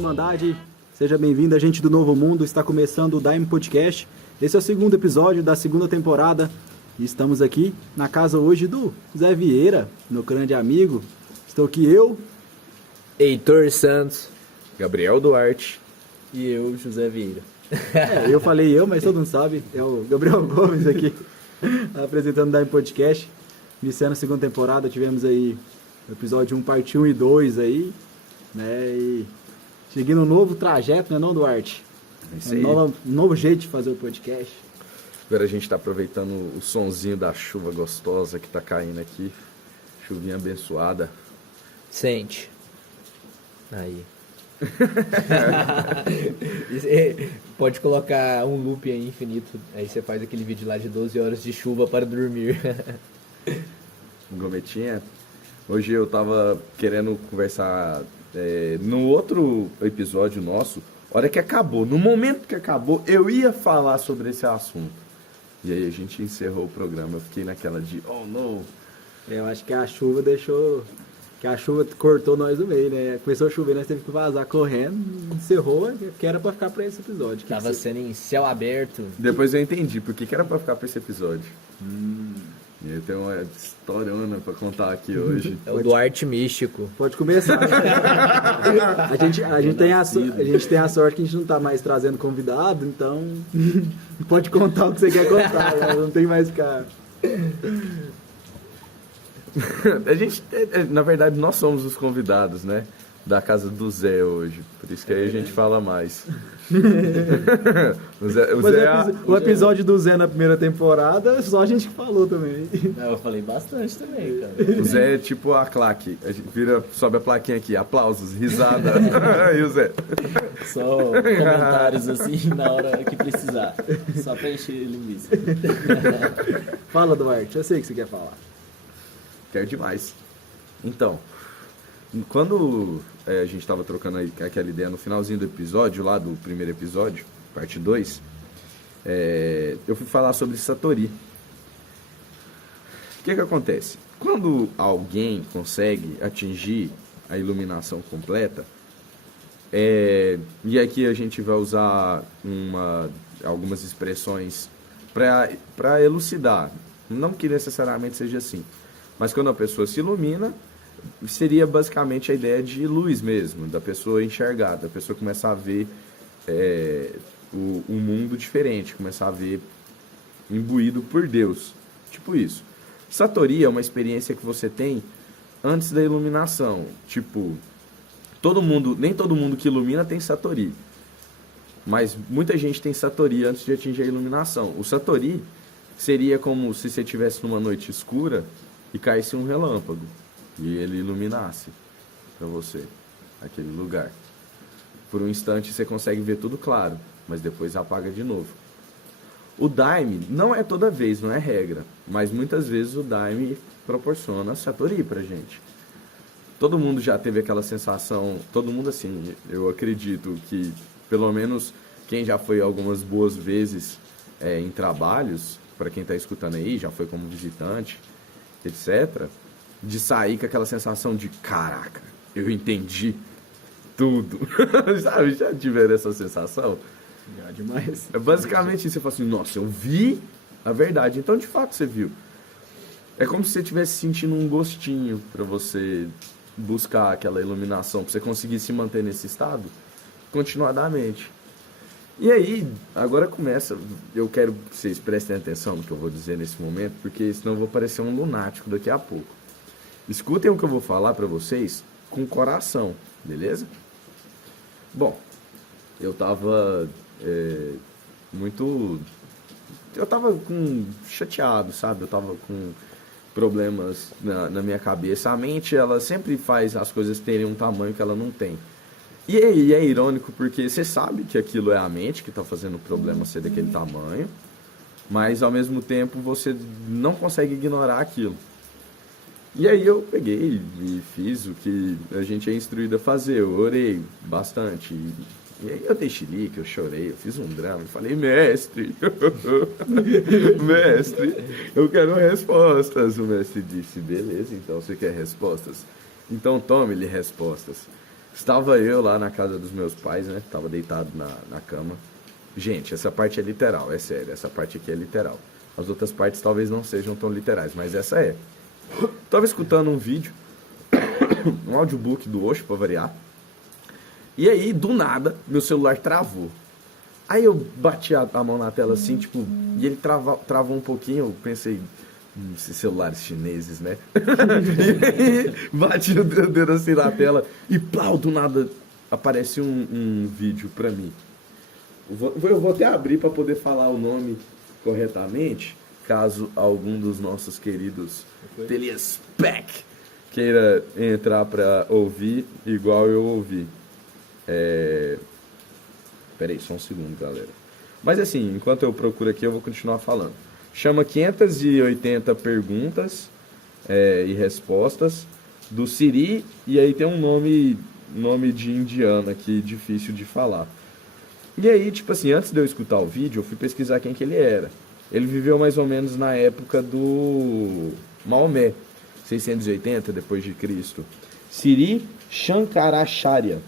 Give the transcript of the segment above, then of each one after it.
Irmandade, seja bem-vindo, a gente do Novo Mundo, está começando o Daime Podcast. Esse é o segundo episódio da segunda temporada e estamos aqui na casa hoje do Zé Vieira, meu grande amigo. Estou aqui eu, Heitor Santos, Gabriel Duarte e eu, José Vieira. Eu falei mas todo mundo sabe, é o Gabriel Gomes aqui, apresentando o Daime Podcast. Iniciando a segunda temporada, tivemos aí o episódio 1, parte 1 e 2 aí, né, e seguindo um novo trajeto, né, não, Duarte? É isso aí. Novo jeito de fazer o podcast. Agora a gente está aproveitando o sonzinho da chuva gostosa que está caindo aqui. Chuvinha abençoada. Sente. Aí. Pode colocar um loop aí infinito. Aí você faz aquele vídeo lá de 12 horas de chuva para dormir. Gometinha. Hoje eu tava querendo conversar no outro episódio nosso. Hora que acabou, no momento que acabou, eu ia falar sobre esse assunto. E aí a gente encerrou o programa. Eu fiquei naquela de, oh não. Eu acho que a chuva cortou nós no meio, né? Começou a chover, nós teve que vazar correndo, encerrou, que era pra ficar pra esse episódio. Tava sendo em céu aberto. Depois eu entendi por que era pra ficar pra esse episódio. E eu tenho uma historiona pra contar aqui hoje. É o Duarte Místico. Pode começar. a gente tem a sorte que a gente não tá mais trazendo convidado, então pode contar o que você quer contar, né? Não tem mais cara. Na verdade, nós somos os convidados, né? Da casa do Zé hoje. Por isso que aí a gente fala mais. O episódio do Zé na primeira temporada, só a gente que falou também. Eu falei bastante também, cara. O Zé é tipo a claque. A gente sobe a plaquinha aqui, aplausos, risada. E o Zé? Só comentários assim na hora que precisar. Só pra encher linguiça. Fala, Duarte, eu sei o que você quer falar. Quero demais. Então, quando a gente estava trocando aquela ideia no finalzinho do episódio, lá do primeiro episódio, parte 2, eu fui falar sobre Satori. O que acontece? Quando alguém consegue atingir a iluminação completa, e aqui a gente vai usar algumas expressões para elucidar, não que necessariamente seja assim, mas quando a pessoa se ilumina, seria basicamente a ideia de luz mesmo, da pessoa enxergar, da pessoa começar a ver o mundo diferente, começar a ver imbuído por Deus, tipo isso. Satori é uma experiência que você tem antes da iluminação, tipo, nem todo mundo que ilumina tem Satori, mas muita gente tem Satori antes de atingir a iluminação. O Satori seria como se você estivesse numa noite escura e caísse um relâmpago e ele iluminasse para você aquele lugar. Por um instante você consegue ver tudo claro, mas depois apaga de novo. O Daime não é toda vez, não é regra, mas muitas vezes o Daime proporciona Satori pra gente. Todo mundo já teve aquela sensação, todo mundo assim, eu acredito que pelo menos quem já foi algumas boas vezes em trabalhos, para quem está escutando aí, já foi como visitante, etc., de sair com aquela sensação de caraca, eu entendi tudo. Sabe, já tiveram essa sensação? Já demais. É basicamente isso, você fala assim, nossa, eu vi a verdade, então de fato você viu. É como se você estivesse sentindo um gostinho para você buscar aquela iluminação, para você conseguir se manter nesse estado continuadamente. E aí, agora começa, eu quero que vocês prestem atenção no que eu vou dizer nesse momento, porque senão eu vou parecer um lunático daqui a pouco. Escutem o que eu vou falar pra vocês com coração, beleza? Bom, eu tava chateado, sabe? Eu tava com problemas na minha cabeça. A mente, ela sempre faz as coisas terem um tamanho que ela não tem. E é irônico porque você sabe que aquilo é a mente que está fazendo o problema ser daquele tamanho, mas ao mesmo tempo você não consegue ignorar aquilo. E aí eu peguei e fiz o que a gente é instruído a fazer, eu orei bastante. E aí eu dei chilique, eu chorei, eu fiz um drama, falei, mestre, mestre, eu quero respostas. O mestre disse, beleza, então você quer respostas? Então tome-lhe respostas. Estava eu lá na casa dos meus pais, né? Tava deitado na cama. Gente, essa parte é literal, é sério. Essa parte aqui é literal. As outras partes talvez não sejam tão literais, mas essa é. Tava escutando um vídeo, um audiobook do Osho, pra variar. E aí, do nada, meu celular travou. Aí eu bati a mão na tela assim, tipo, e ele travou um pouquinho, eu pensei, esses celulares chineses, né? E aí, bati o dedo assim na tela e plau, do nada aparece um vídeo pra mim. Eu vou até abrir pra poder falar o nome corretamente, caso algum dos nossos queridos telespec queira entrar pra ouvir igual eu ouvi. Peraí, só um segundo, galera. Mas assim, enquanto eu procuro aqui, eu vou continuar falando. Chama 580 perguntas e respostas do Siri, e aí tem um nome de indiano aqui, difícil de falar. E aí, tipo assim, antes de eu escutar o vídeo, eu fui pesquisar quem que ele era. Ele viveu mais ou menos na época do Maomé, 680 depois de Cristo. Sri Shankaracharya.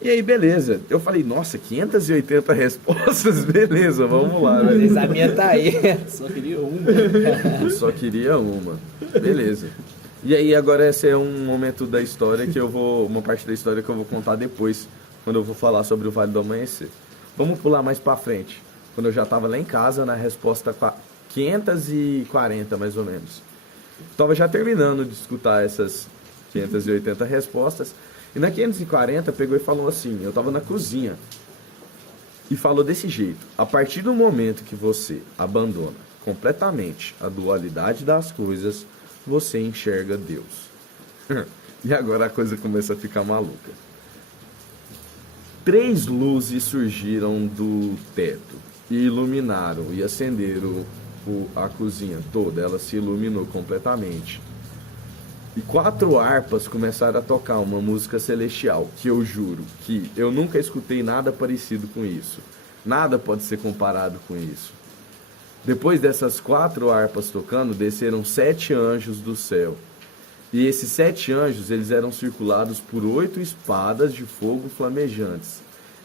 E aí, beleza. Eu falei, nossa, 580 respostas? Beleza, vamos lá. Às vezes a minha tá aí. Só queria uma. Eu só queria uma. Beleza. E aí, agora esse é um momento da história que eu vou... Uma parte da história que eu vou contar depois, quando eu vou falar sobre o Vale do Amanhecer. Vamos pular mais pra frente. Quando eu já tava lá em casa, na resposta 540, mais ou menos. Tava já terminando de escutar essas 580 respostas. E na 540 pegou e falou assim, eu tava na cozinha. E falou desse jeito: a partir do momento que você abandona completamente a dualidade das coisas, você enxerga Deus. E agora a coisa começa a ficar maluca. 3 luzes surgiram do teto e iluminaram e acenderam a cozinha toda. Ela se iluminou completamente. E 4 harpas começaram a tocar uma música celestial, que eu juro que eu nunca escutei nada parecido com isso. Nada pode ser comparado com isso. Depois dessas 4 harpas tocando, desceram 7 anjos do céu. E esses 7 anjos, eles eram circulados por 8 espadas de fogo flamejantes.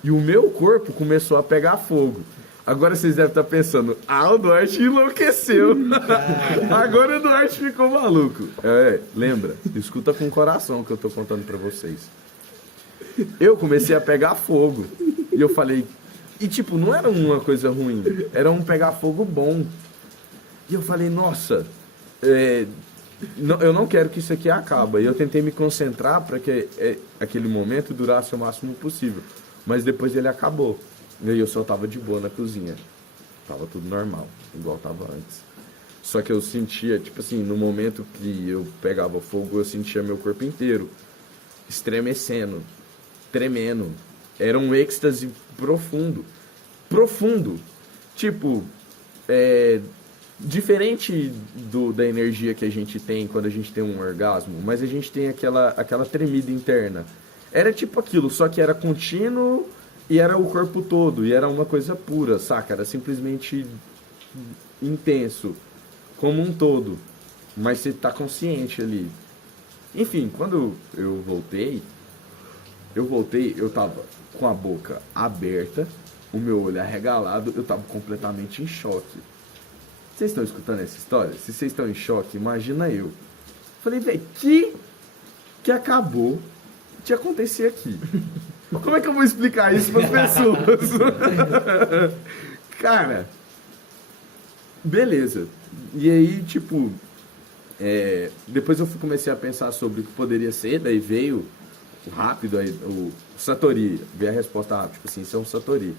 E o meu corpo começou a pegar fogo. Agora vocês devem estar pensando, o Duarte enlouqueceu. Agora o Duarte ficou maluco. Lembra, escuta com o coração que eu tô contando pra vocês. Eu comecei a pegar fogo. E eu falei... E tipo, não era uma coisa ruim. Era um pegar fogo bom. E eu falei, nossa... eu não quero que isso aqui acabe. E eu tentei me concentrar para que aquele momento durasse o máximo possível. Mas depois ele acabou. E aí eu só tava de boa na cozinha. Tava tudo normal, igual tava antes. Só que eu sentia, tipo assim, no momento que eu pegava fogo, eu sentia meu corpo inteiro estremecendo, tremendo. Era um êxtase profundo. Profundo. Tipo, diferente da energia que a gente tem quando a gente tem um orgasmo, mas a gente tem aquela tremida interna. Era tipo aquilo, só que era contínuo e era o corpo todo, e era uma coisa pura, saca? Era simplesmente intenso, como um todo. Mas você tá consciente ali. Enfim, quando eu voltei, eu tava com a boca aberta, o meu olho arregalado, eu tava completamente em choque. Vocês estão escutando essa história? Se vocês estão em choque, imagina eu. Falei, velho, que acabou de acontecer aqui? Como é que eu vou explicar isso para as pessoas? Cara, beleza. E aí, tipo, depois eu comecei a pensar sobre o que poderia ser, daí veio rápido, aí, o Satori, veio a resposta rápida, tipo assim, isso é um Satori.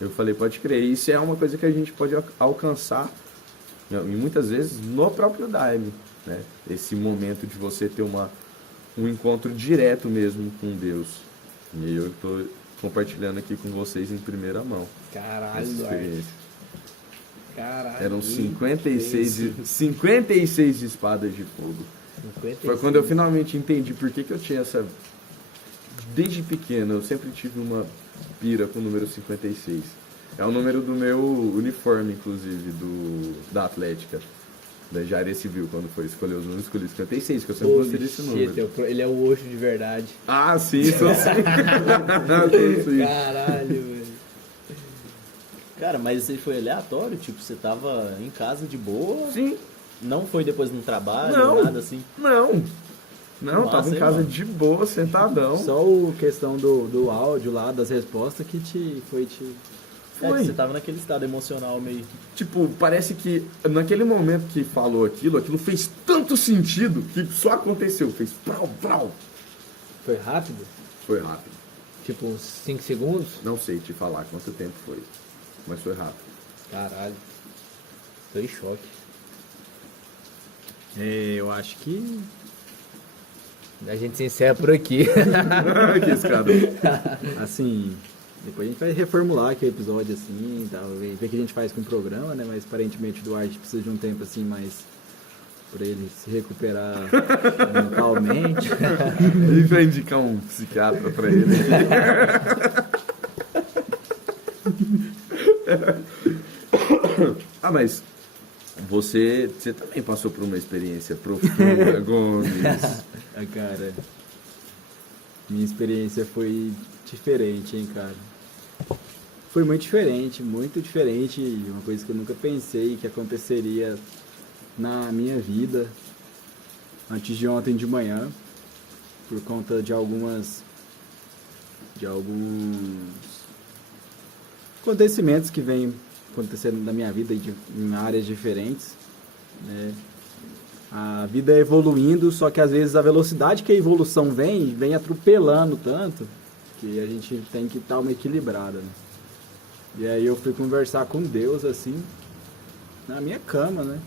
Eu falei, pode crer, isso é uma coisa que a gente pode alcançar, e muitas vezes no próprio Daime, né? Esse momento de você ter um encontro direto mesmo com Deus. E eu tô compartilhando aqui com vocês em primeira mão. Caralho, essa experiência. Caralho. Eram 56 espadas de fogo. 56. Foi quando eu finalmente entendi por que eu tinha essa... Desde pequeno, eu sempre tive uma pira com o número 56. É o número do meu uniforme, inclusive, da Atlética. da engenharia civil, quando foi escolher os números, escolhi 56, que eu sempre gostei desse número. Ele é o Osho de verdade. Ah, sim, sou sim. Sou sim. Caralho, velho. Cara, mas isso aí foi aleatório? Tipo, você tava em casa de boa? Sim. Não foi depois no trabalho, Não. nada assim? Não, Massa, tava em hein, casa mano? de boa, sentadão. Só a questão do áudio lá, das respostas que foi te... É, Foi. que você tava naquele estado emocional meio... Tipo, parece que naquele momento que falou aquilo fez tanto sentido que só aconteceu. Fez prau, prau. Foi rápido? Foi rápido. Tipo uns 5 segundos? Não sei te falar quanto tempo foi, mas foi rápido. Caralho. Tô em choque. eu acho que... A gente se encerra por aqui. Que escada. Assim, depois a gente vai reformular aqui o episódio assim, e tal, ver o que a gente faz com o programa, né? Mas aparentemente o Duarte precisa de um tempo assim mais pra ele se recuperar mentalmente. E vai indicar um psiquiatra pra ele. Ah, mas você também passou por uma experiência profunda, Gomes. Ah, cara, minha experiência foi diferente, hein, cara. Foi muito diferente, uma coisa que eu nunca pensei que aconteceria na minha vida antes de ontem de manhã, por conta de alguns acontecimentos que vêm acontecendo na minha vida em áreas diferentes, né? A vida é evoluindo, só que às vezes a velocidade que a evolução vem atropelando tanto que a gente tem que dar uma equilibrada, né? E aí eu fui conversar com Deus, assim, na minha cama, né?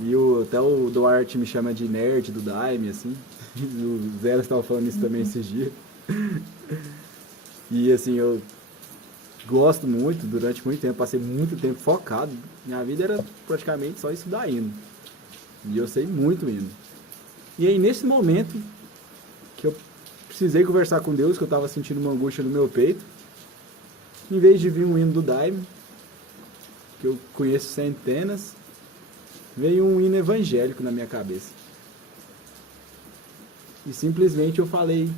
E até o Duarte me chama de nerd do Daime, assim. O Zé estava falando isso também esses dias. E assim, eu gosto muito, durante muito tempo, passei muito tempo focado. Minha vida era praticamente só estudar hino. E eu sei muito hino. E aí, nesse momento, que eu precisei conversar com Deus, que eu estava sentindo uma angústia no meu peito, em vez de vir um hino do Daime, que eu conheço centenas, veio um hino evangélico na minha cabeça. E simplesmente eu falei,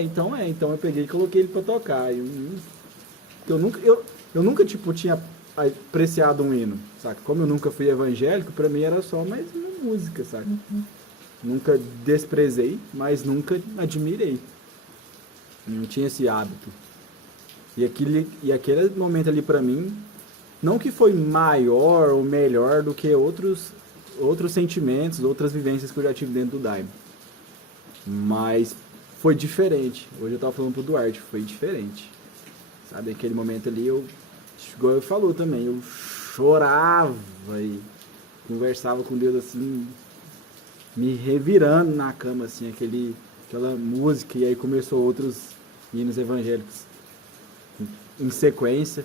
então eu peguei e coloquei ele para tocar. Eu nunca tipo, tinha apreciado um hino, saca? Como eu nunca fui evangélico, para mim era só mais uma música, saca? Nunca desprezei, mas nunca admirei. Não tinha esse hábito. E aquele momento ali para mim, não que foi maior ou melhor do que outros sentimentos, outras vivências que eu já tive dentro do Daime. Mas foi diferente. Hoje eu tava falando pro Duarte, foi diferente. Sabe, aquele momento ali, igual eu falou também, eu chorava e conversava com Deus assim, me revirando na cama, assim, aquela música, e aí começou outros hinos evangélicos em sequência,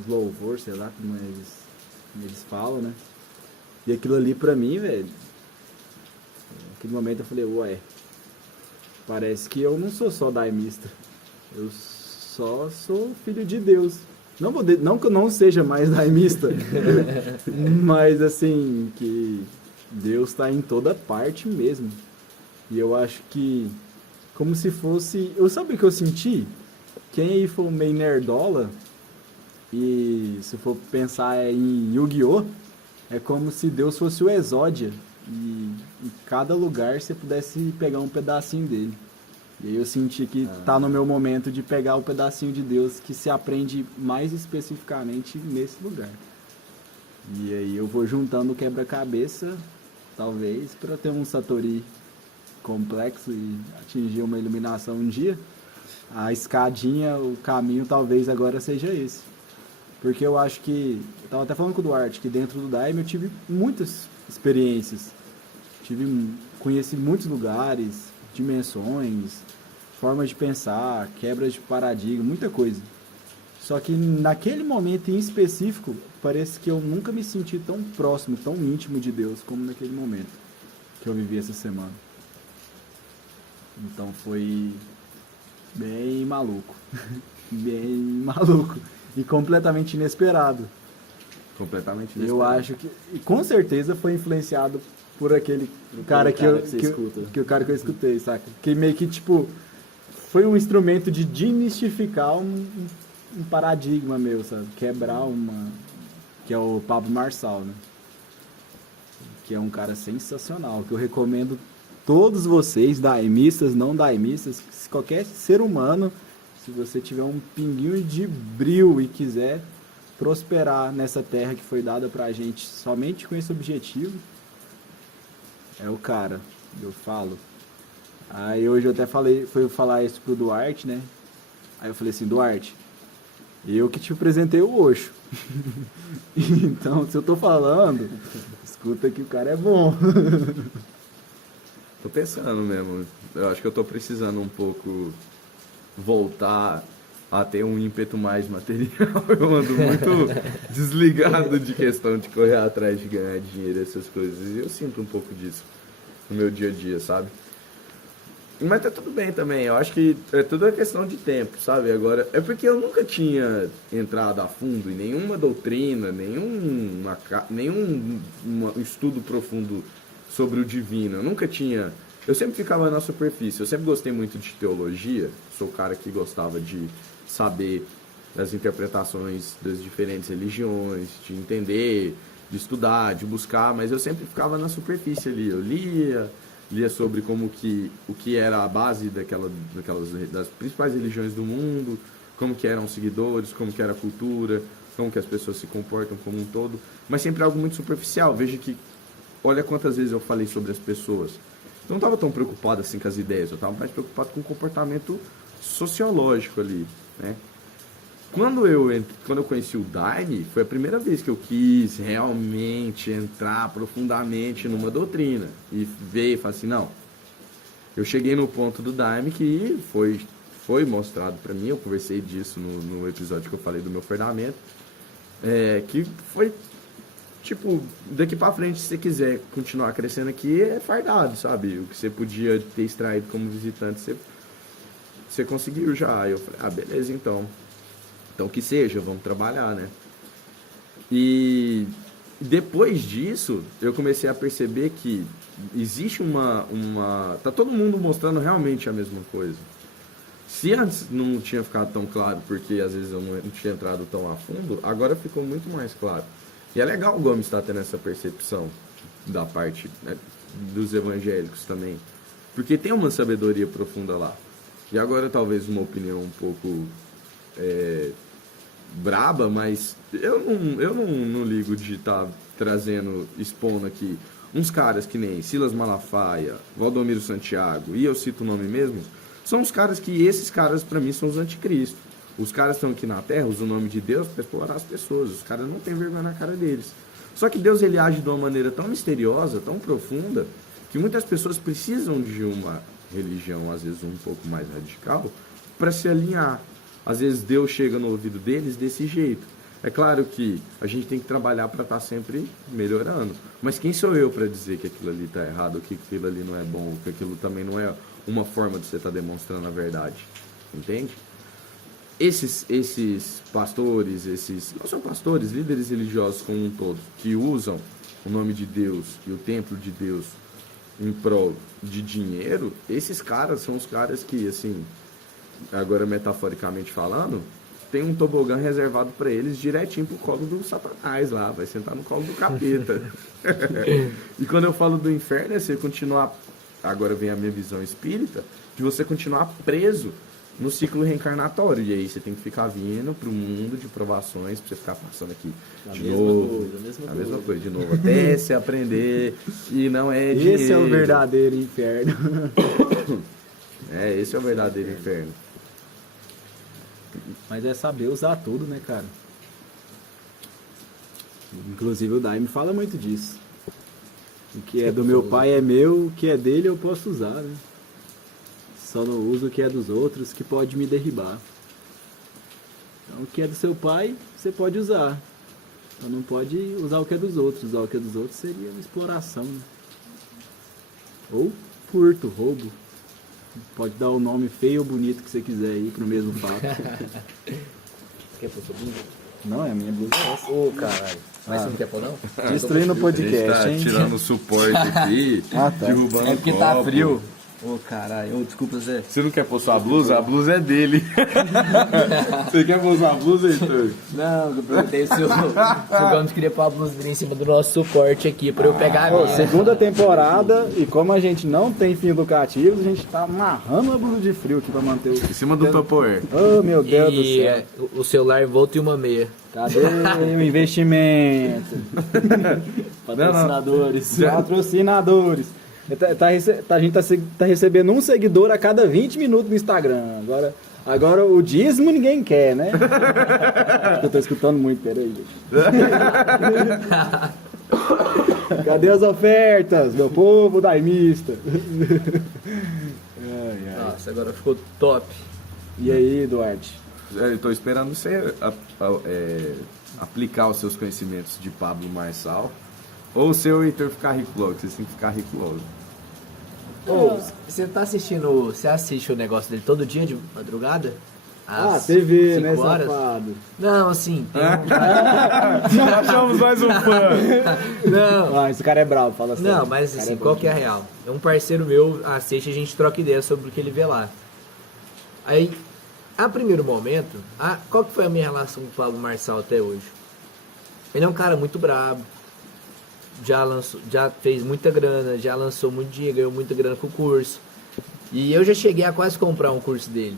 os louvor, sei lá como eles falam, né? E aquilo ali pra mim, velho, naquele momento eu falei, ué, parece que eu não sou só daimista, eu só sou filho de Deus. Não que eu não seja mais daimista, mas assim, que Deus está em toda parte mesmo. E eu acho que, como se fosse... Eu sabe o que eu senti? Quem aí for meio nerdola, e se for pensar em Yu-Gi-Oh!, é como se Deus fosse o Exódia, e em cada lugar você pudesse pegar um pedacinho dele. E aí eu senti que tá no meu momento de pegar o pedacinho de Deus que se aprende mais especificamente nesse lugar. E aí eu vou juntando o quebra-cabeça, talvez, para ter um Satori complexo e atingir uma iluminação um dia. A escadinha, o caminho talvez agora seja esse. Porque eu acho que, eu tava até falando com o Duarte, que dentro do Daime eu tive muitas experiências. Conheci muitos lugares, dimensões, formas de pensar, quebras de paradigma, muita coisa. Só que naquele momento em específico, parece que eu nunca me senti tão próximo, tão íntimo de Deus como naquele momento que eu vivi essa semana. Então foi bem maluco, bem maluco e completamente inesperado. Completamente Eu inesperado. acho que, e com certeza foi influenciado por aquele cara que cara que você escuta. que o cara que eu escutei, saca? Que meio que, tipo, foi um instrumento de demistificar um paradigma meu, sabe? Quebrar que é o Pablo Marçal, né? Que é um cara sensacional, que eu recomendo todos vocês, daimistas, não daimistas, qualquer ser humano, se você tiver um pinguinho de brio e quiser prosperar nessa terra que foi dada pra gente somente com esse objetivo, é o cara, eu falo. Aí hoje eu até fui falar isso pro Duarte, né? Aí eu falei assim, Duarte, eu que te apresentei o Osho. Então, se eu tô falando, escuta que o cara é bom. Tô pensando mesmo. Eu acho que eu tô precisando um pouco voltar a ter um ímpeto mais material. Eu ando muito desligado de questão de correr atrás de ganhar dinheiro, essas coisas. E eu sinto um pouco disso no meu dia a dia, sabe? Mas tá tudo bem também. Eu acho que é tudo uma questão de tempo, sabe? Agora, é porque eu nunca tinha entrado a fundo em nenhuma doutrina, nenhum estudo profundo sobre o divino. Eu nunca tinha. Eu sempre ficava na superfície. Eu sempre gostei muito de teologia. Sou o cara que gostava de saber das interpretações das diferentes religiões, de entender, de estudar, de buscar, mas eu sempre ficava na superfície ali. Eu lia sobre como o que era a base das principais religiões do mundo, como que eram os seguidores, como que era a cultura, como que as pessoas se comportam como um todo, mas sempre algo muito superficial. Veja que, olha quantas vezes eu falei sobre as pessoas. Eu não estava tão preocupado assim com as ideias, eu estava mais preocupado com o comportamento sociológico ali, né? Quando eu conheci o Daime, foi a primeira vez que eu quis realmente entrar profundamente numa doutrina. E ver e falar assim, não. Eu cheguei no ponto do Daime que foi mostrado para mim, eu conversei disso no episódio que eu falei do meu fardamento, que foi, tipo, daqui para frente, se você quiser continuar crescendo aqui, é fardado, sabe? O que você podia ter extraído como visitante, você conseguiu já. Aí eu falei, beleza, então. Então que seja, vamos trabalhar, né? E depois disso, eu comecei a perceber que existe tá todo mundo mostrando realmente a mesma coisa. Se antes não tinha ficado tão claro, porque às vezes eu não tinha entrado tão a fundo, agora ficou muito mais claro. E é legal o Gomes estar tendo essa percepção da parte, né, dos evangélicos também. Porque tem uma sabedoria profunda lá. E agora talvez uma opinião um pouco braba, mas eu não ligo de estar expondo aqui uns caras que nem Silas Malafaia, Valdomiro Santiago, e eu cito o nome mesmo, são os caras que, esses caras pra mim são os anticristos. Os caras estão aqui na Terra, usam o nome de Deus para explorar as pessoas. Os caras não têm vergonha na cara deles. Só que Deus, ele age de uma maneira tão misteriosa, tão profunda, que muitas pessoas precisam de uma religião, às vezes um pouco mais radical, para se alinhar. Às vezes Deus chega no ouvido deles desse jeito. É claro que a gente tem que trabalhar para estar sempre melhorando. Mas quem sou eu para dizer que aquilo ali está errado, ou que aquilo ali não é bom, ou que aquilo também não é uma forma de você estar demonstrando a verdade? Entende? Esses pastores, não são pastores, líderes religiosos como um todo, que usam o nome de Deus e o templo de Deus em prol de dinheiro, esses caras são os caras que, assim, agora metaforicamente falando, tem um tobogã reservado para eles direitinho pro colo do Satanás lá, vai sentar no colo do capeta. E quando eu falo do inferno, é você continuar, agora vem a minha visão espírita, de você continuar preso no ciclo reencarnatório. E aí você tem que ficar vindo pro mundo de provações, pra você ficar passando aqui de novo. A mesma coisa, de novo. Até você aprender que não é dinheiro. Esse é o verdadeiro inferno. Esse é o verdadeiro inferno. Mas é saber usar tudo, né, cara? Inclusive o Daime fala muito disso. O que é do meu pai é meu, o que é dele eu posso usar, né? Só não uso o que é dos outros, que pode me derribar. Então, o que é do seu pai, você pode usar. Então, não pode usar o que é dos outros. Usar o que é dos outros seria uma exploração, né? Ou furto, roubo. Pode dar o nome feio ou bonito que você quiser aí pro mesmo fato. Quer pôr sua blusa? Não, é a minha blusa é essa. Ô, caralho. Mas você não quer pôr, não? Destruindo o A gente podcast, tá hein? tirando o suporte aqui, Ah, tá. derrubando É o porque copo. tá frio. Ô, caralho. Ô, desculpa, Zé. Você não quer pôr sua blusa? A blusa é dele. Você quer pôr sua blusa, Heitor? Não, eu perguntei se o Gomes queria pôr a blusa dele em cima do nosso suporte aqui, pra eu pegar a Pô, minha. segunda temporada, e como a gente não tem fins lucrativos, a gente tá amarrando uma blusa de frio aqui pra manter o... Em cima do Tupperware. Oh, meu Deus do E céu. o celular volta e uma meia. Cadê o investimento? Patrocinadores. Patrocinadores. A gente tá recebendo um seguidor a cada 20 minutos no Instagram. Agora o dízimo ninguém quer, né? Eu tô escutando muito, peraí. Cadê as ofertas, meu povo daimista? Nossa, agora ficou top. E aí, Duarte? Eu tô esperando você aplicar os seus conhecimentos de Pablo Marçal. Ou o seu Heitor ficar rico logo, vocês têm que ficar rico logo. Ô, você tá assistindo. Você assiste o negócio dele todo dia de madrugada? Às TV, 5 né, horas? safado? Não, assim. Achamos mais um fã. Não. Ah, esse cara é bravo, fala assim. Não, mas assim, qual que é a real? É um parceiro meu, assiste e a gente troca ideia sobre o que ele vê lá. Aí, a primeiro momento, qual que foi a minha relação com o Pablo Marçal até hoje? Ele é um cara muito brabo, já fez muita grana, já lançou muito dinheiro, ganhou muita grana com o curso. E eu já cheguei a quase comprar um curso dele.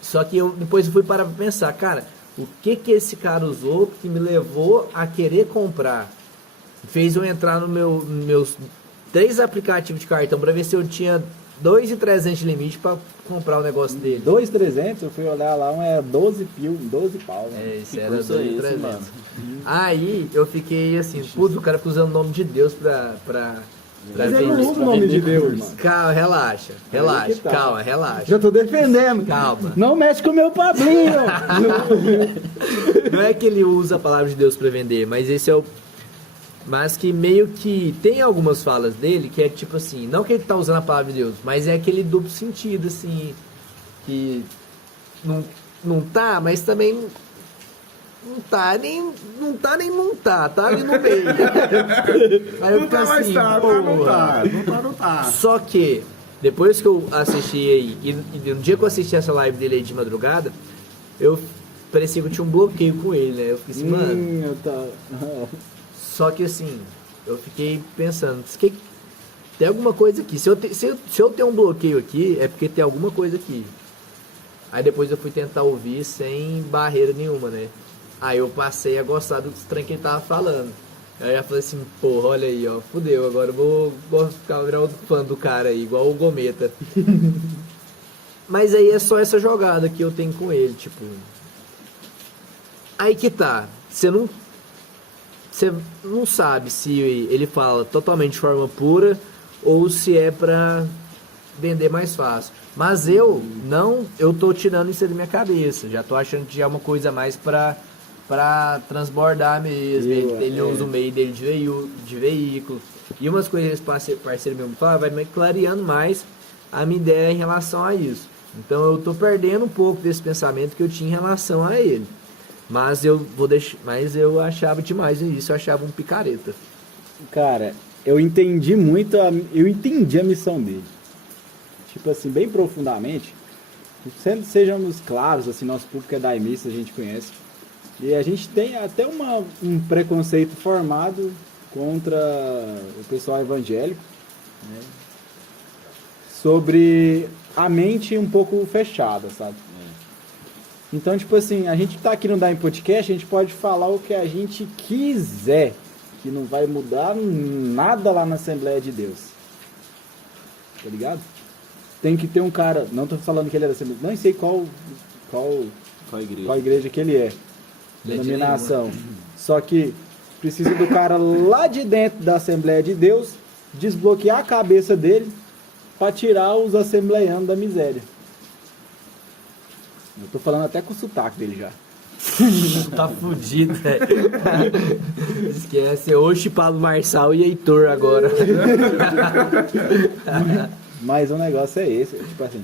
Só que depois eu fui parar pra pensar, cara, o que esse cara usou que me levou a querer comprar? Fez eu entrar nos meus 3 aplicativos de cartão pra ver se eu tinha 2.300 de limite pra comprar o negócio dele. 2.300, eu fui olhar lá, é 12 pau. Né? É, isso Que era curso é esse, 2.300. mano? Aí eu fiquei assim, putz, o cara fica usando o nome de Deus pra Mas eu não vender. uso o nome de Deus, mano. Calma, relaxa, que tá. calma, relaxa. Já tô defendendo. Calma. Não mexe com o meu Pablinho. Não é que ele usa a palavra de Deus pra vender, mas esse é o. Mas que meio que tem algumas falas dele que é tipo assim, não que ele tá usando a palavra de Deus, mas é aquele duplo sentido, assim, que não tá, mas também não tá ali no meio. Aí eu fico assim, porra. Não tá. Só que, depois que eu assisti aí, e no dia que eu assisti essa live dele aí de madrugada, parecia que eu tinha um bloqueio com ele, né? Eu fiquei assim, mano. Só que assim, eu fiquei pensando, tem alguma coisa aqui. Se eu tenho um bloqueio aqui, é porque tem alguma coisa aqui. Aí depois eu fui tentar ouvir sem barreira nenhuma, né? Aí eu passei a gostar do trem que ele tava falando. Aí eu falei assim, porra, olha aí, ó, fudeu, agora eu vou virar outro fã do cara aí, igual o Gometa. Mas aí é só essa jogada que eu tenho com ele, tipo... Aí que tá, você não sabe se ele fala totalmente de forma pura ou se é pra vender mais fácil. Mas eu tô tirando isso da minha cabeça. Já tô achando que já é uma coisa a mais pra transbordar mesmo. Ele usa o meio dele de veículo. E umas coisas que esse parceiro meu me fala, vai me clareando mais a minha ideia em relação a isso. Então eu tô perdendo um pouco desse pensamento que eu tinha em relação a ele. Mas eu achava demais isso, eu achava um picareta. Cara, eu entendi a missão dele. Tipo assim, bem profundamente. Sejamos claros, assim, nosso público é daimista, a gente conhece. E a gente tem até um preconceito formado contra o pessoal evangélico, né? Sobre a mente um pouco fechada, sabe? Então, tipo assim, a gente tá aqui no Daim Podcast, a gente pode falar o que a gente quiser, que não vai mudar nada lá na Assembleia de Deus. Tá ligado? Tem que ter um cara, não tô falando que ele é da Assembleia, não sei qual igreja que ele é, denominação. Só que precisa do cara lá de dentro da Assembleia de Deus desbloquear a cabeça dele para tirar os assembleianos da miséria. Eu tô falando até com o sotaque dele já. Tá fudido, velho. Esquece, hoje Pablo Marçal e Heitor agora. Mas o negócio é esse, tipo assim,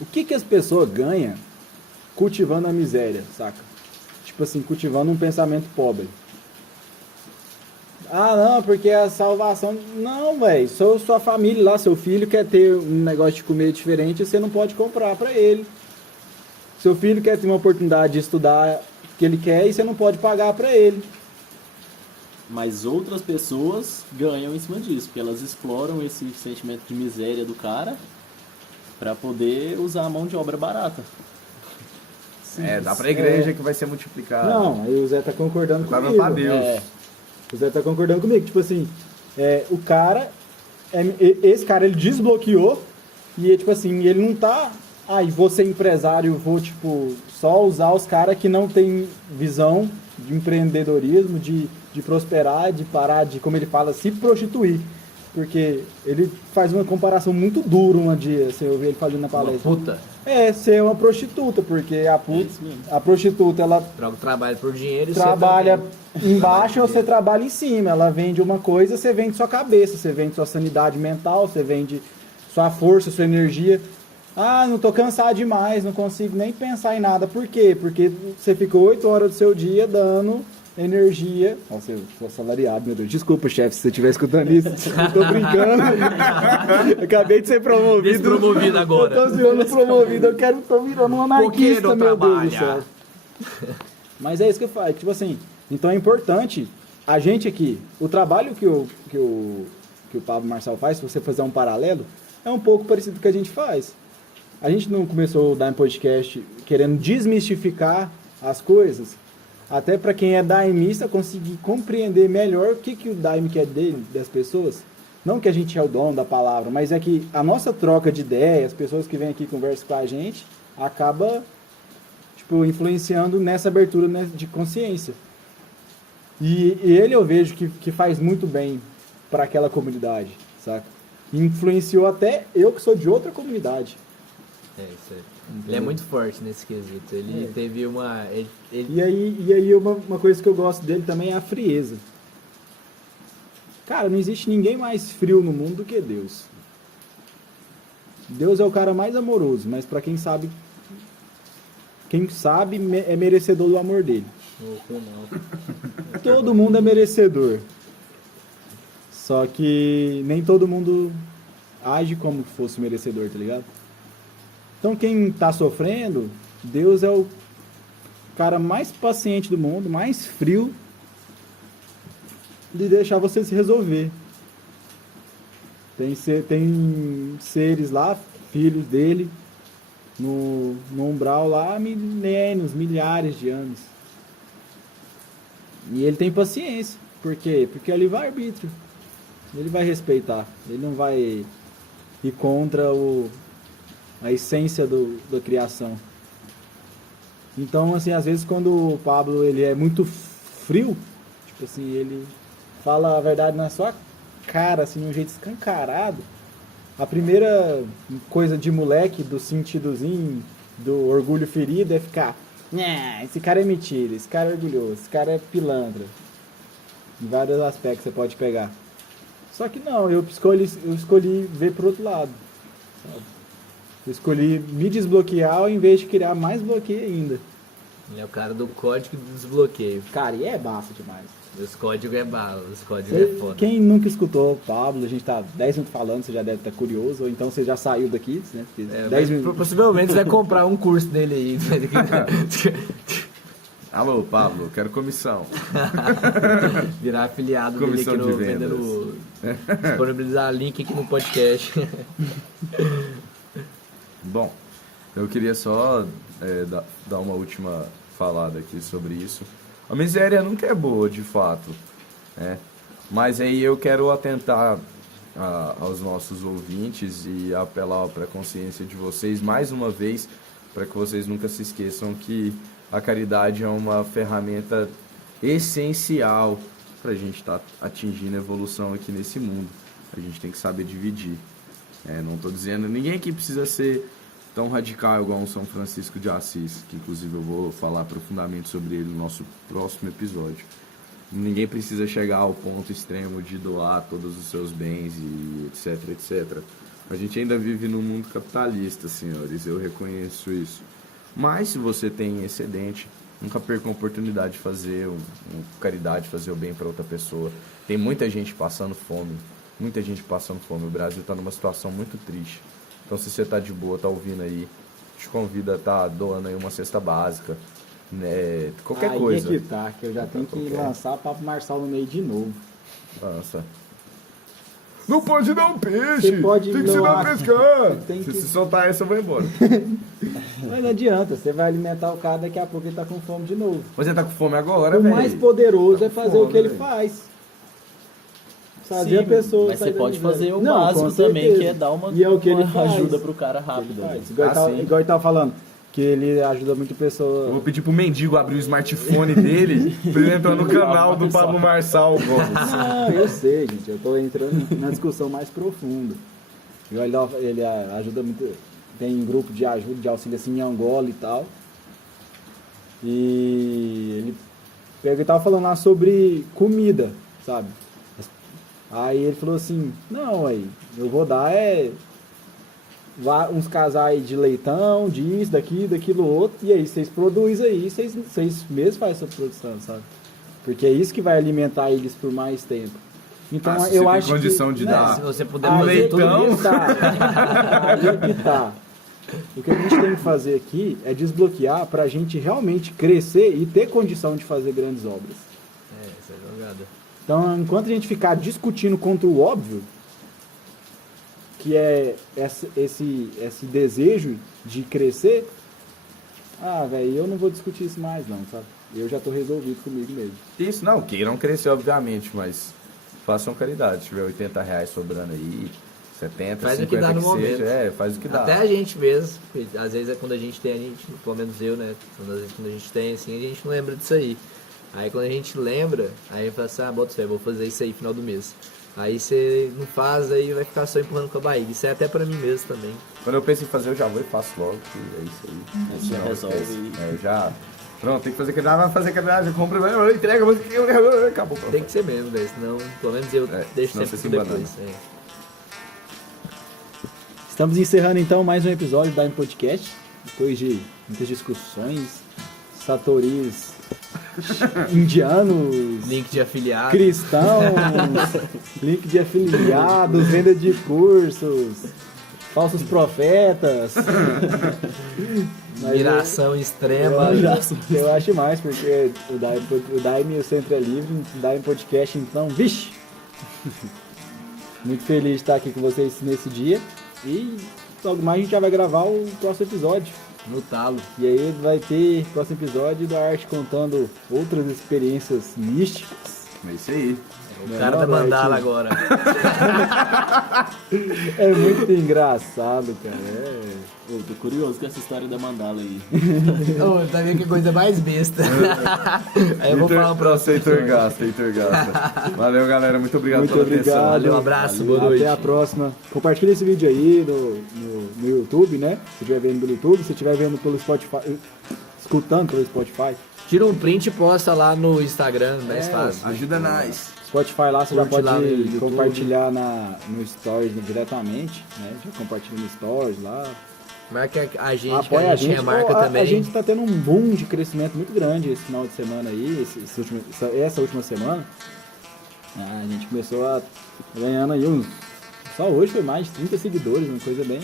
o que as pessoas ganham cultivando a miséria, saca? tipo assim, cultivando um pensamento pobre. Ah, não, porque a salvação... Não, velho, sua família lá, seu filho quer ter um negócio de comer diferente, você não pode comprar pra ele. Seu filho quer ter uma oportunidade de estudar o que ele quer e você não pode pagar pra ele. Mas outras pessoas ganham em cima disso, porque elas exploram esse sentimento de miséria do cara pra poder usar a mão de obra barata. Dá pra igreja que vai ser multiplicado. Não, aí o Zé tá concordando Tá comigo. dando pra Deus. O Zé tá concordando comigo. Tipo assim, o cara... esse cara, ele desbloqueou e, tipo assim, ele não tá... e vou ser empresário, vou, tipo, só usar os caras que não tem visão de empreendedorismo, de prosperar, de parar de, como ele fala, se prostituir. Porque ele faz uma comparação muito dura um dia, você ouviu ele fazendo na palestra. Uma puta. Ser uma prostituta, porque a prostituta, ela Trabalha por dinheiro e trabalha você também embaixo ou trabalha você trabalha em cima. Ela vende uma coisa, você vende sua cabeça, você vende sua sanidade mental, você vende sua força, sua energia. Não tô cansado demais, não consigo nem pensar em nada. Por quê? Porque você ficou 8 horas do seu dia dando energia. Nossa, eu sou assalariado, meu Deus. Desculpa, chefe, se você estiver escutando isso. Eu tô brincando. Eu acabei de ser promovido. Despromovido agora. Eu tô virando promovido, tô virando um anarquista, não meu Deus do trabalha. céu. Mas é isso que eu falo. Tipo assim, então é importante a gente aqui, o trabalho que o Pablo Marçal faz, se você fazer um paralelo, é um pouco parecido com o que a gente faz. A gente não começou a dar um podcast querendo desmistificar as coisas, até para quem é daimista conseguir compreender melhor o que o daime quer das pessoas. Não que a gente é o dono da palavra, mas é que a nossa troca de ideias, as pessoas que vêm aqui conversam com a gente, acaba influenciando nessa abertura, né, de consciência. E ele eu vejo que faz muito bem para aquela comunidade, saca? Influenciou até eu que sou de outra comunidade. Isso aí. Ele é muito forte nesse quesito. Ele teve uma... E aí uma coisa que eu gosto dele também é a frieza. Cara, não existe ninguém mais frio no mundo do que Deus. Deus é o cara mais amoroso, mas para quem sabe é merecedor do amor dele. Não. Todo mundo é merecedor. Só que nem todo mundo age como se fosse merecedor, tá ligado? Então quem tá sofrendo, Deus é o cara mais paciente do mundo, mais frio, de deixar você se resolver. Tem seres lá, filhos dele, no umbral lá, milênios, milhares de anos. E ele tem paciência. Por quê? Porque é livre-arbítrio. Ele vai respeitar. Ele não vai ir contra a essência da criação. Então, assim, às vezes quando o Pablo ele é muito frio, tipo assim, ele fala a verdade na sua cara, assim, de um jeito escancarado, a primeira coisa de moleque, do sentidozinho, do orgulho ferido, é ficar: esse cara é mentira, esse cara é orgulhoso, esse cara é pilantra. Em vários aspectos você pode pegar. Só que não, eu escolhi ver pro outro lado, sabe? Eu escolhi me desbloquear ao invés de criar mais bloqueio ainda. Ele é o cara do código do desbloqueio. Cara, e é massa demais. Os códigos é bala, os códigos é foda. Quem nunca escutou o Pablo, a gente tá 10 minutos falando, você já deve estar curioso, ou então você já saiu daqui, né? 10 minutos. Possivelmente você vai comprar um curso dele aí. Alô, Pablo, quero comissão. Virar afiliado Comissão dele aqui de vendas. disponibilizar link aqui no podcast. Bom, eu queria só dar uma última falada aqui sobre isso. A miséria nunca é boa, de fato, né? Mas aí eu quero atentar aos nossos ouvintes e apelar para a consciência de vocês mais uma vez, para que vocês nunca se esqueçam que a caridade é uma ferramenta essencial para a gente estar atingindo a evolução aqui nesse mundo. A gente tem que saber dividir. Não estou dizendo, ninguém aqui precisa ser tão radical igual um São Francisco de Assis, que inclusive eu vou falar profundamente sobre ele no nosso próximo episódio. Ninguém precisa chegar ao ponto extremo de doar todos os seus bens e etc, etc. A gente ainda vive num mundo capitalista, senhores, eu reconheço isso. Mas se você tem excedente, Nunca percam a oportunidade de fazer caridade, fazer o bem para outra pessoa. Tem muita gente passando fome. Muita gente passando fome. O Brasil está numa situação muito triste. Então, se você tá de boa, tá ouvindo aí, te convido a tá doando aí uma cesta básica, né? Qualquer aí coisa. Aí que tá, que eu já tenho que lançar Papo Marçal no meio de novo. Nossa. Não pode dar um peixe! Você pode tem que ensinar a pescar! Se soltar essa, eu vou embora. Mas não adianta, você vai alimentar o cara, daqui a pouco ele tá com fome de novo. Mas ele tá com fome agora, O velho. mais poderoso Tá é fazer fome, o que ele véio. faz. Fazer Sim, a pessoa. mas sair você da pode miséria. fazer o Não, básico com também, certeza. que é dar uma, E é o que ele uma faz. ajuda pro cara Ele rápido. faz. Igual, sim. igual ele tava falando, que ele ajuda muito pessoa. Eu vou pedir pro mendigo abrir o smartphone dele pra ele entrar no canal do Pablo Marçal Gomes. Não, eu sei, gente. Eu tô entrando na discussão mais profunda. Igual ele ajuda muito. Tem grupo de ajuda, de auxílio assim em Angola e tal. E ele tava falando lá sobre comida, sabe? Aí ele falou assim, não, aí, eu vou dar uns casais de leitão, disso, daquilo outro, e aí vocês produzem aí, vocês mesmos fazem essa produção, sabe? Porque é isso que vai alimentar eles por mais tempo. Então Se eu você acho tem condição que, de né, dar Se você puder um fazer leitão. tudo isso, Aí que tá. O que a gente tem que fazer aqui é desbloquear pra gente realmente crescer e ter condição de fazer grandes obras. essa é a jogada. Então, enquanto a gente ficar discutindo contra o óbvio, que é esse desejo de crescer, velho, eu não vou discutir isso mais não, sabe? Eu já tô resolvido comigo mesmo. Isso, não, queiram crescer, obviamente, mas façam caridade. Se tiver R$80 sobrando aí, 70, Faz o 50 que dá no momento. seja, faz o que dá. Até a gente mesmo, porque às vezes é quando a gente tem, pelo menos eu, né? Às vezes quando a gente tem, assim, a gente não lembra disso aí. Aí quando a gente lembra, aí fala assim, bota fé, vou fazer isso aí no final do mês. Aí você não faz, aí vai ficar só empurrando com a barriga. Isso é até pra mim mesmo também. Quando eu penso em fazer, eu já vou e faço logo, que é isso aí. Isso já Não, resolve. esquece. Eu já... Pronto, tem que fazer caridade, vai fazer caridade, eu compro, entrega, acabou. Tem que ser mesmo, né? Senão, pelo menos eu deixo senão sempre você pro se depois. Estamos encerrando então mais um episódio da Podcast, depois de muitas discussões, satoris indianos, Link de afiliado. cristãos, link de afiliados, venda de cursos, falsos profetas. Mas Miração extrema. eu acho mais, porque o Daime e o Centro é Livre, o Daime Podcast, então, vixe! Muito feliz de estar aqui com vocês nesse dia. E logo mais a gente já vai gravar o próximo episódio. No talo. E aí vai ter próximo episódio da Arte contando outras experiências místicas. É isso aí. O cara da mandala agora. É muito engraçado, cara. Eu tô curioso com essa história da mandala aí. Ô, tá vendo que coisa mais besta. Aí eu vou falar um próximo. Heitor Gasta. Valeu, galera. Muito obrigado Muito pela atenção. obrigado. Valeu, um abraço, boa noite. Até a próxima. Compartilha esse vídeo aí no YouTube, né? Se estiver vendo pelo YouTube, se estiver vendo pelo Spotify, escutando pelo Spotify. Tira um print e posta lá no Instagram, mais fácil. Ajuda nós. Spotify lá você já Curte lá no pode YouTube. compartilhar no Stories diretamente, né? Já compartilha no Stories lá. Marca a gente, que Apoia a gente remarca também. A gente tá tendo um boom de crescimento muito grande esse final de semana aí, essa última semana. A gente começou ganhando aí só hoje foi mais de 30 seguidores, uma coisa bem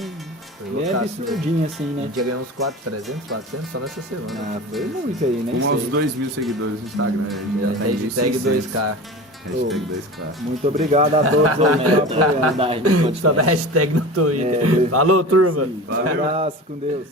absurdinha assim, A né? gente já ganhou uns 300, 400 só nessa semana. Foi muito aí, né? Com uns 2.000 seguidores no Instagram. Já tá em Hashtag 1.600. 2K. Hashtag 2K. Muito obrigado a todos aí que estão apoiando. Só da hashtag no Twitter. É, Falou, turma. Um abraço, com Deus.